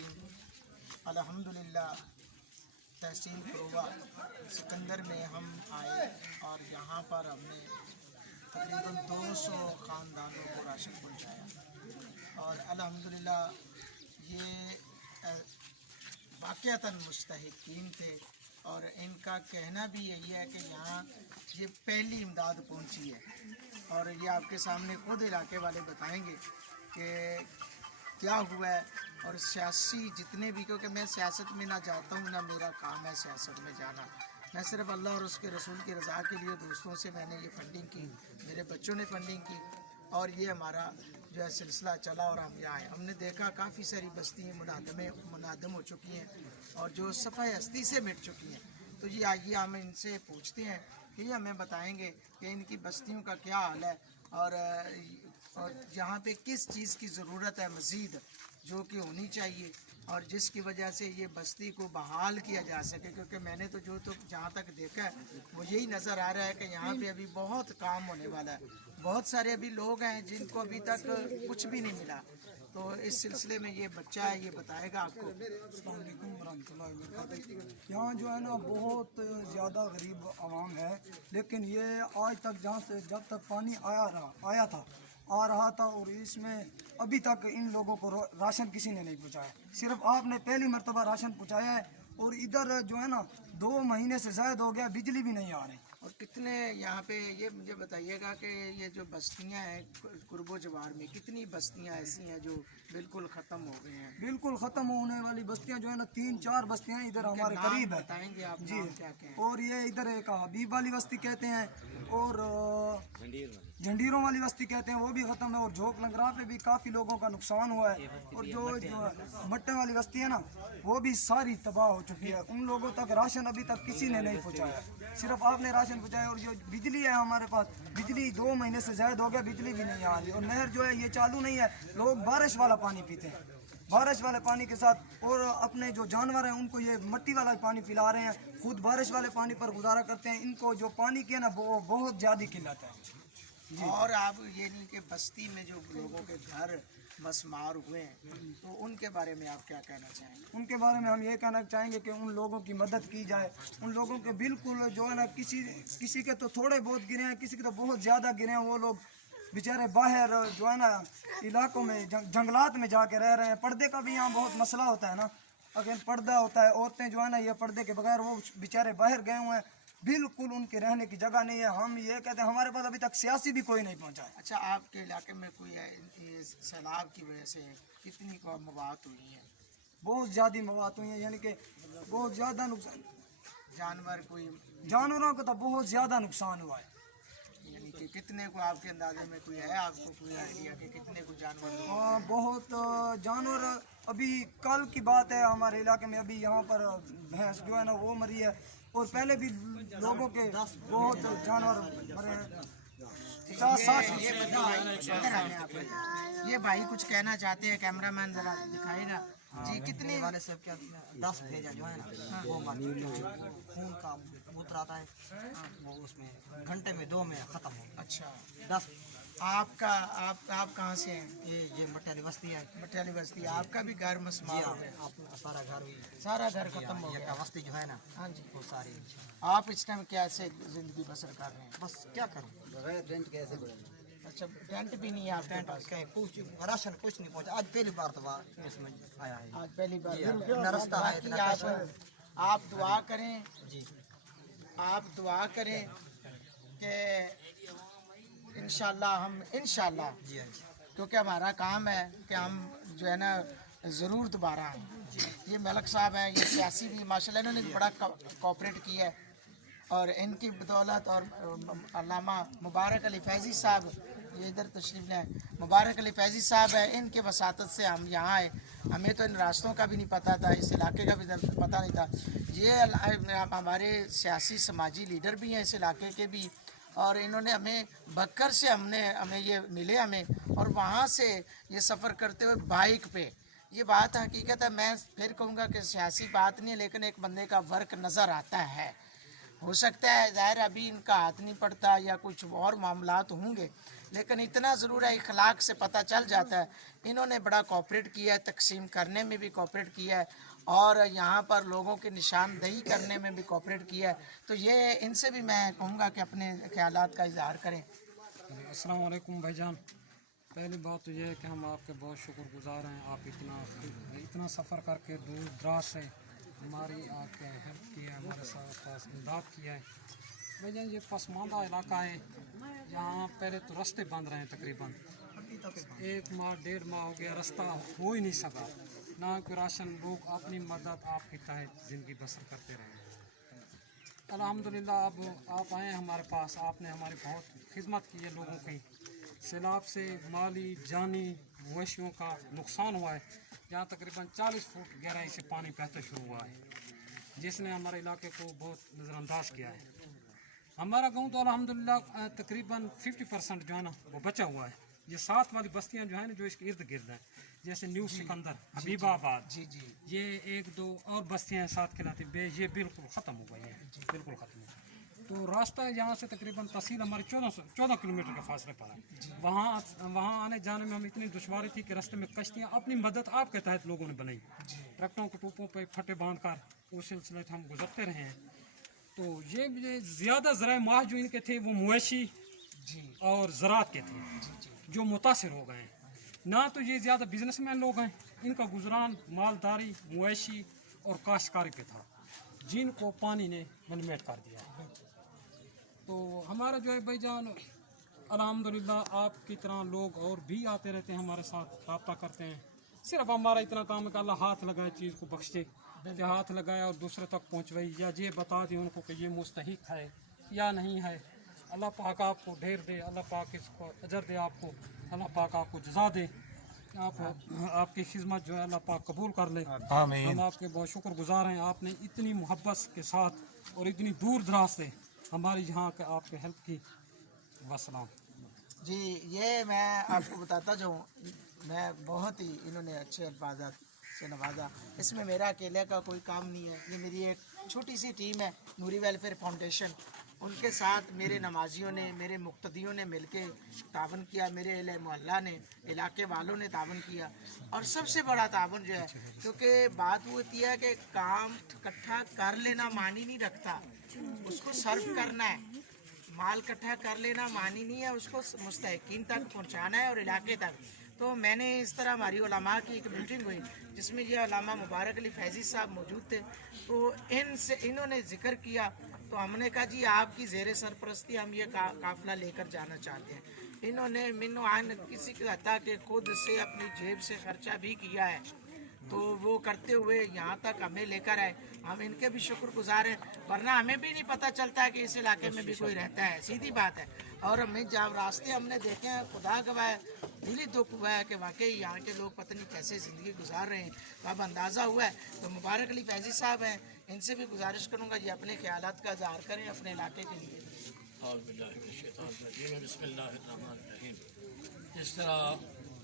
बिस्मिल्लाहिर्रहमानिर्रहीम। अल्हम्दुलिल्लाह तहसील प्रोवा सिकंदर में हम आए और यहाँ पर हमने तकरीबन 200 ख़ानदानों को राशन पहुँचाया और अल्हम्दुलिल्लाह ये वाक़अतन मुस्तहिक़ीन थे और इनका कहना भी यही है कि यहाँ ये पहली इमदाद पहुँची है और ये आपके सामने खुद इलाके वाले बताएंगे कि क्या हुआ है। और सियासी जितने भी, क्योंकि मैं सियासत में ना जाता हूँ ना मेरा काम है सियासत में जाना, मैं सिर्फ अल्लाह और उसके रसूल की रज़ा के लिए दोस्तों से मैंने ये फंडिंग की, मेरे बच्चों ने फंडिंग की और ये हमारा जो है सिलसिला चला और हम यहाँ आए। हमने देखा काफ़ी सारी बस्तियाँ मुनादम हो चुकी हैं और जो सफ़ाई हस्ती से मिट चुकी हैं। तो ये आइए हम इनसे पूछते हैं कि ये हमें बताएंगे कि इनकी बस्तियों का क्या हाल है और यहाँ पे किस चीज़ की ज़रूरत है मज़ीद जो कि होनी चाहिए और जिसकी वजह से ये बस्ती को बहाल किया जा सके। क्योंकि मैंने तो जहाँ तक देखा है वो यही नज़र आ रहा है कि यहाँ पे अभी बहुत काम होने वाला है। बहुत सारे अभी लोग हैं जिनको अभी तक कुछ भी नहीं मिला। तो इस सिलसिले में ये बच्चा है, ये बताएगा आपको। अस्सलाम वालेकुम रहमतुल्लाहि व बरकातहू। यहाँ जो है ना बहुत ज़्यादा गरीब आवाम है, लेकिन ये आज तक जब तक पानी आ रहा था और इसमें अभी तक इन लोगों को राशन किसी ने नहीं पहुँचाया। सिर्फ आपने पहली मरतबा राशन पहुँचाया है और इधर जो है ना 2 महीने से ज़ायद हो गया, बिजली भी नहीं आ रही। और कितने यहाँ पे ये मुझे बताइएगा कि ये जो बस्तियाँ हैं कुर्बो जवार में कितनी बस्तियाँ ऐसी हैं जो बिल्कुल ख़त्म हो गई हैं? बिल्कुल ख़त्म होने वाली बस्तियाँ जो है ना 3-4 बस्तियाँ इधर हमारे करीब है। बताएंगे आप जी क्या क्या है? और ये इधर एक हबीब वाली बस्ती कहते हैं और झंडीरों वाली बस्ती कहते हैं, वो भी ख़त्म है। और झोंक लंगरा पे भी काफ़ी लोगों का नुकसान हुआ है। और जो मट्टे वाली बस्ती है ना वो भी सारी तबाह हो चुकी है। उन लोगों तक राशन अभी तक किसी ने नहीं पहुँचाया, सिर्फ आपने राशन पहुँचाया। और जो बिजली है हमारे पास, बिजली 2 महीने से ज़्यादा हो गया, बिजली भी नहीं आ रही। और नहर जो है ये चालू नहीं है, लोग बारिश वाला पानी पीते हैं, बारिश वाले पानी के साथ। और अपने जो जानवर हैं उनको ये मिट्टी वाला पानी पिला रहे हैं, खुद बारिश वाले पानी पर गुजारा करते हैं। इनको जो पानी की है ना वो बहुत ज़्यादा किल्लत है। और आप ये नहीं कि बस्ती में जो लोगों के घर मसमार हुए हैं तो उनके बारे में आप क्या कहना चाहेंगे? उनके बारे में हम ये कहना चाहेंगे कि उन लोगों की मदद की जाए। उन लोगों के बिल्कुल जो है ना किसी के तो थोड़े बहुत गिरे हैं, किसी के तो बहुत ज़्यादा गिरे हैं। वो लोग बेचारे बाहर जो है ना इलाकों में जंगलात में जाके रह रहे हैं। पर्दे का भी यहाँ बहुत मसला होता है ना, अगर पर्दा होता है, औरतें जो है ना ये पर्दे के बगैर वो बेचारे बाहर गए हुए हैं, बिल्कुल उनके रहने की जगह नहीं है। हम ये कहते हैं हमारे पास अभी तक सियासी भी कोई नहीं पहुंचा है। अच्छा, आपके इलाके में कोई ये सैलाब की वजह से कितनी को मवात हुई है? बहुत ज़्यादा मवात हुई है, यानी कि बहुत ज़्यादा नुकसान। जानवरों का तो बहुत ज़्यादा नुकसान हुआ है। यानी कि कितने को आपके अंदाजे में कोई है, आपको कोई आइडिया कि कितने को जानवर? हाँ, बहुत जानवर। अभी कल की बात है हमारे इलाके में, अभी यहाँ पर भैंस जो है ना वो मरी है और पहले भी लोगों के बहुत जानवर मरे हैं। 50-60। ये भाई कुछ कहना चाहते हैं, कैमरामैन जरा दिखाएगा जी। कितने वाले से क्या 10 भेजा जो है ना वो मर चुके हैं। खून का मूत्र आता है वो उसमें घंटे में 2 में ख़त्म हो गया। अच्छा, 10। आप कहाँ से हैं? ये मटियाली बस्ती है। मटियाली बस्ती। आपका भी घर मसमार हो गया? सारा घर खत्म हो गया। बस्ती जो है ना हाँ जी। वो सारी। आप इस टाइम कैसे जिंदगी बसर कर रहे हैं? बस क्या करूँ, रेंट कैसे बढ़े। अच्छा, टेंट भी नहीं है आपके पास? कहीं कुछ राशन कुछ नहीं पहुँचा। आज पहली बार तो इसमें आया है, आज पहली बार। न रास्ता है इतना आप दुआ करें जी, आप दुआ करें कि इंशाल्लाह जी हाँ जी। क्योंकि हमारा काम है कि हम जो है ना ज़रूर दोबारा आएँ। ये मलक साहब हैं, ये सियासी भी माशाल्लाह इन्होंने बड़ा कोऑपरेट किया है और इनकी बदौलत। और अल्लामा मुबारक अली फैज़ी साहब ये इधर तशरीफ़ लाए, मुबारक अली फैज़ी साहब है, इनके वसातत से हम यहाँ आए। हमें तो इन रास्तों का भी नहीं पता था, इस इलाके का भी पता नहीं था। ये हमारे सियासी समाजी लीडर भी हैं इस इलाके के भी, और इन्होंने हमें बकर से हमें ये मिले हमें, और वहाँ से ये सफ़र करते हुए बाइक पे। ये बात हकीकत है, मैं फिर कहूँगा कि सियासी बात नहीं है, लेकिन एक बंदे का वर्क नज़र आता है। हो सकता है ज़ाहिर अभी इनका हाथ नहीं पड़ता या कुछ और मामलात होंगे, लेकिन इतना ज़रूर है, इखलाक से पता चल जाता है। इन्होंने बड़ा कोऑपरेट किया है, तकसीम करने में भी कोऑपरेट किया है और यहाँ पर लोगों की निशानदही करने में भी कोऑपरेट किया है। तो ये इनसे भी मैं कहूँगा कि अपने ख्यालात का इजहार करें। अस्सलाम वालेकुम भाईजान। पहली बात तो ये है कि हम आपके बहुत शुक्रगुजार हैं। आप इतना सफ़र करके दूर दराज से हमारी आपके हेल्प की है, हमारे साथ पास इमदाद किया है। भाईजान ये पसमानदा इलाका है, यहाँ पहले तो रास्ते बंद रहे हैं, तकरीबन 1 माह 1.5 माह हो गया, रास्ता हो ही नहीं सका, ना कोई राशन। लोग अपनी मदद आपके तहत ज़िंदगी बसर करते रहे। अल्हम्दुलिल्लाह अब आप आए हमारे पास, आपने हमारी बहुत खिदमत की है। लोगों की सैलाब से माली जानी मवेशियों का नुकसान हुआ है। यहाँ तकरीबन 40 फुट गहराई से पानी बहना शुरू हुआ है, जिसने हमारे इलाके को बहुत नज़रअंदाज किया है। हमारा गांव तो अल्हम्दुलिल्लाह तकरीबन 50% जो है ना वो बचा हुआ है। ये 7 वाली बस्तियाँ जो है ना जो इसके इर्द गिर्द हैं, जैसे न्यू सिकंदर, हबीबाबाद, ये 1-2 और बस्तियाँ हैं 7 खिलाती बे, ये बिल्कुल ख़त्म हो गई हैं, बिल्कुल ख़त्म हो गई। तो रास्ता यहाँ से तकरीबन तहसील हमारी 14 किलोमीटर के फासले पर है। वहाँ आने जाने में हम इतनी दुश्वारी थी कि रास्ते में कश्तियाँ अपनी मदद आपके तहत लोगों ने बनाई, ट्रैक्टरों के टोपों पर फटे बांध कर उस सिलसिले से हम गुजरते रहे हैं। तो ये ज़्यादा ज़राए माह जो इनके थे वो मवेशी और ज़राअत के थे, जो मुतासिर हो गए हैं। ना तो ये ज़्यादा बिजनेसमैन लोग हैं, इनका गुजरान मालदारी मवेशी और काश्तकारी पे था, जिनको पानी ने मनमेट कर दिया। तो हमारा जो है भाईजान अल्हम्दुलिल्लाह आपकी तरह लोग और भी आते रहते हैं, हमारे साथ रब्ता करते हैं। सिर्फ हमारा इतना काम है कि अल्लाह हाथ लगाए चीज़ को बख्शे, कि हाथ लगाए और दूसरे तक पहुँचवाई, या ये बता दें उनको कि ये मुस्तहिक है या नहीं है। अल्लाह पाक आपको ढेर दे, अल्लाह पाक इसको अजर दे, आपको अल्लाह पाक आपको जज़ा दे। आपकी खिदमत जो है अल्लाह पाक कबूल कर ले। हम आपके बहुत शुक्रगुजार हैं, आपने इतनी मोहब्बत के साथ और इतनी दूर दराज से हमारी यहाँ के आपके हेल्प की। वसलाम जी, ये मैं आपको बताता जाऊँ, मैं बहुत ही इन्होंने अच्छे अल्फाज़ात से नवाजा। इसमें मेरा अकेले का कोई काम नहीं है, ये मेरी एक छोटी सी टीम है, नूरी वेलफेयर फाउंडेशन। उनके साथ मेरे नमाजियों ने, मेरे मुक्तदियों ने मिलके तावन किया, मेरे अहले मोहल्ला ने, इलाके वालों ने तावन किया। और सबसे बड़ा तावन जो है, क्योंकि बात वो होती है कि काम इकट्ठा कर लेना मानी नहीं रखता, उसको सर्व करना है। माल इकट्ठा कर लेना मानी नहीं है, उसको मुस्तहिकीन तक पहुंचाना है और इलाके तक। तो मैंने इस तरह हमारी उलमा की एक मीटिंग हुई जिसमें ये उलमा मुबारक अली फैज़ी साहब मौजूद थे। तो इन्होंने जिक्र किया, तो हमने कहा जी आपकी ज़ेरे सरपरस्ती हम ये काफ़िला लेकर जाना चाहते हैं। इन्होंने मिनो आन किसी के हता के खुद से अपनी जेब से खर्चा भी किया है, तो वो करते हुए यहाँ तक हमें लेकर आए। हम इनके भी शुक्रगुजार हैं, वरना हमें भी नहीं पता चलता है कि इस इलाके में भी कोई रहता है, सीधी बात है। और हमें जब रास्ते हमने देखे हैं, खुदा गवाह है, दिल ही दुख हुआ है कि वाकई यहाँ के लोग पता नहीं कैसे ज़िंदगी गुजार रहे हैं। तो अब अंदाज़ा हुआ है। तो मुबारक अली फैज़ी साहब हैं, इनसे भी गुजारिश करूँगा ये अपने ख्यालात का इज़हार करें अपने इलाके के लिए। जिस तरह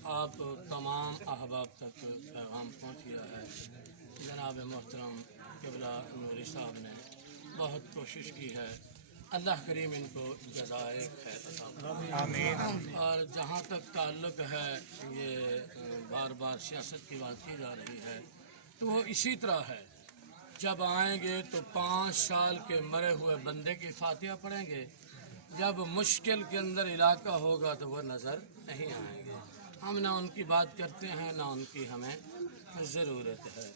आप तमाम अहबाब तक पैगाम पहुँच गया है, जनाब मोहतरम क़िबला नूरी साहब ने बहुत कोशिश की है। अल्लाह करीम इनको जज़ाए खैर अता फरमाए। और जहाँ तक ताल्लुक़ है, ये बार बार सियासत की बात की जा रही है, तो वो इसी तरह है। जब आएंगे तो 5 साल के मरे हुए बंदे की फातिहा पढ़ेंगे, जब मुश्किल के अंदर इलाका होगा तो वह नज़र नहीं आएंगे। हम ना उनकी बात करते हैं, ना उनकी हमें ज़रूरत है।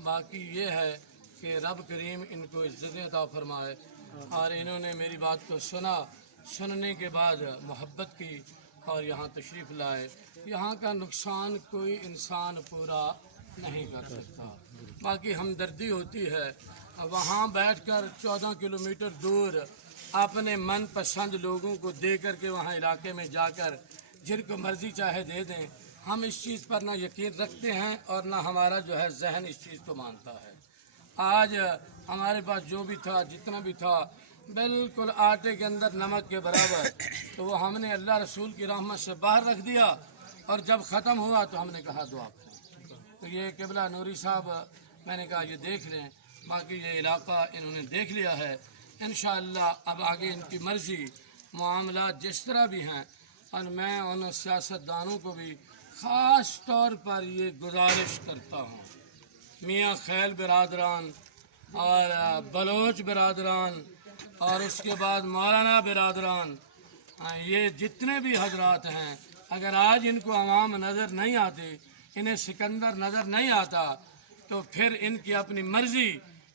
बाकी ये है कि रब करीम इनको इज़्ज़त अता फरमाए। और इन्होंने मेरी बात को सुना, सुनने के बाद मोहब्बत की और यहाँ तशरीफ़ लाए। यहाँ का नुकसान कोई इंसान पूरा नहीं कर सकता, बाकी हमदर्दी होती है। वहाँ बैठकर 14 किलोमीटर दूर अपने मन पसंद लोगों को दे करके वहाँ इलाके में जाकर जिनको मर्ज़ी चाहे दे दें, हम इस चीज़ पर ना यकीन रखते हैं और ना हमारा जो है जहन इस चीज़ को मानता है। आज हमारे पास जो भी था, जितना भी था, बिल्कुल आटे के अंदर नमक के बराबर, तो वो हमने अल्लाह रसूल की रहमत से बाहर रख दिया। और जब ख़त्म हुआ तो हमने कहा दुआ करें। तो ये क़िबला नूरी साहब, मैंने कहा ये देख लें। बाकी ये इलाका इन्होंने देख लिया है। इंशाअल्लाह अब आगे इनकी मर्ज़ी, मामला जिस तरह भी हैं, اور میں ان سیاستدانوں کو بھی خاص طور پر یہ گزارش کرتا ہوں، میاں خیل برادران اور بلوچ برادران اور اس کے بعد مولانا برادران، یہ جتنے بھی حضرات ہیں، اگر آج ان کو عوام نظر نہیں آتے، انہیں سکندر نظر نہیں آتا، تو پھر ان کی اپنی مرضی،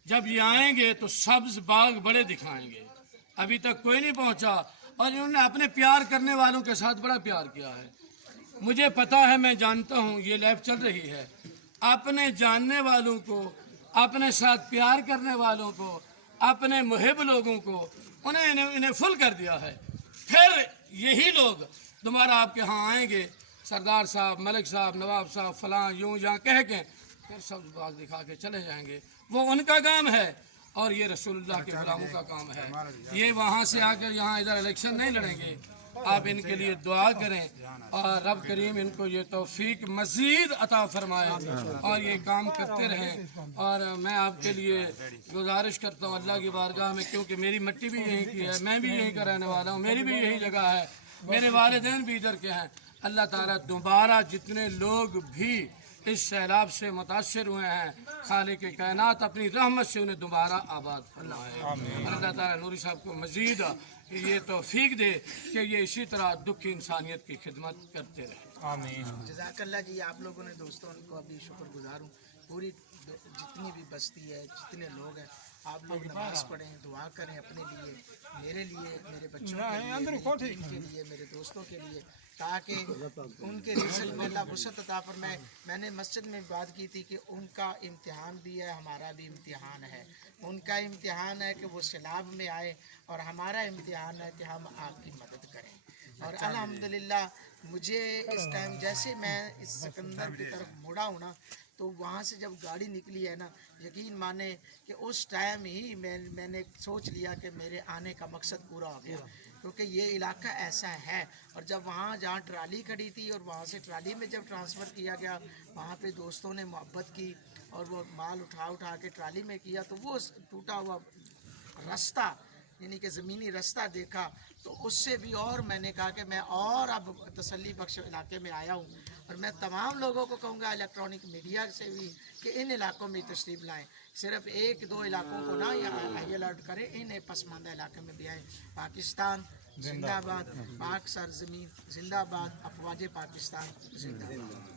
جب یہ آئیں گے تو سبز باغ بڑے دکھائیں گے۔ ابھی تک کوئی نہیں پہنچا، اور انہوں نے اپنے پیار کرنے والوں کے ساتھ بڑا پیار کیا ہے۔ مجھے پتا ہے، میں جانتا ہوں، یہ لائف چل رہی ہے، اپنے جاننے والوں کو، اپنے ساتھ پیار کرنے والوں کو، اپنے محب لوگوں کو انہیں فل کر دیا ہے۔ پھر یہی لوگ دوبارہ آپ کے ہاں آئیں گے، سردار صاحب، ملک صاحب، نواب صاحب، فلاں یوں یہاں کہہ کے پھر سب باغ دکھا کے چلے جائیں گے۔ وہ ان کا کام ہے، اور یہ رسول اللہ کے غلاموں کا کام ہے۔ یہ وہاں سے آ کر یہاں ادھر الیکشن نہیں لڑیں گے۔ آپ ان کے لیے دعا کریں، اور رب کریم ان کو یہ توفیق مزید عطا فرمائے، اور یہ کام کرتے رہیں۔ اور میں آپ کے لیے گزارش کرتا ہوں اللہ کی بارگاہ میں، کیونکہ میری مٹی بھی یہیں کی ہے، میں بھی یہیں کا رہنے والا ہوں، میری بھی یہی جگہ ہے، میرے والدین بھی ادھر کے ہیں۔ اللہ تعالیٰ دوبارہ جتنے لوگ بھی اس سیلاب سے متاثر ہوئے ہیں، خالق کائنات اپنی رحمت سے انہیں دوبارہ آباد فرمائے، اور اللہ تعالیٰ نوری صاحب کو مزید یہ توفیق دے کہ یہ اسی طرح دکھی انسانیت کی خدمت کرتے رہے۔ جزاک اللہ جی، آپ لوگوں نے دوستوں کو ابھی شکر گزار ہوں، پوری جتنی بھی بستی ہے، جتنے لوگ ہیں، آپ لوگ نماز پڑھیں، دعا کریں اپنے لیے، میرے لیے، میرے بچوں کے لیے، میری ٹیم کے لیے، میرے دوستوں کے لیے، تاکہ ان کے رزق میں اللہ وسعت عطا فرمائے۔ میں نے مسجد میں بات کی تھی کہ ان کا امتحان بھی ہے، ہمارا بھی امتحان ہے۔ ان کا امتحان ہے کہ وہ سیلاب میں آئے، اور ہمارا امتحان ہے کہ ہم آپ کی مدد کریں۔ اور الحمدللہ مجھے اس ٹائم جیسے میں اس سکندر کی طرف مڑا ہوں نا، تو وہاں سے جب گاڑی نکلی ہے نا، یقین مانے کہ اس ٹائم ہی میں نے سوچ لیا کہ میرے آنے کا مقصد پورا ہو گیا، کیونکہ یہ علاقہ ایسا ہے۔ اور جب جہاں ٹرالی کھڑی تھی، اور وہاں سے ٹرالی میں جب ٹرانسفر کیا گیا، وہاں پہ دوستوں نے محبت کی، اور وہ مال اٹھا کے ٹرالی میں کیا، تو وہ ٹوٹا ہوا رستہ، یعنی کہ زمینی رستہ دیکھا، تو اس سے بھی اور میں نے کہا کہ میں اور اب تسلی بخش علاقے میں آیا ہوں۔ اور میں تمام لوگوں کو کہوں گا، الیکٹرانک میڈیا سے بھی، کہ ان علاقوں میں تشریف لائیں، صرف ایک دو علاقوں کو نہ ہائی الرٹ کریں، ان پسماندہ علاقے میں بھی آئیں۔ پاکستان زندہ باد، پاک سرزمین زندہ باد، افواج پاکستان زندہ باد۔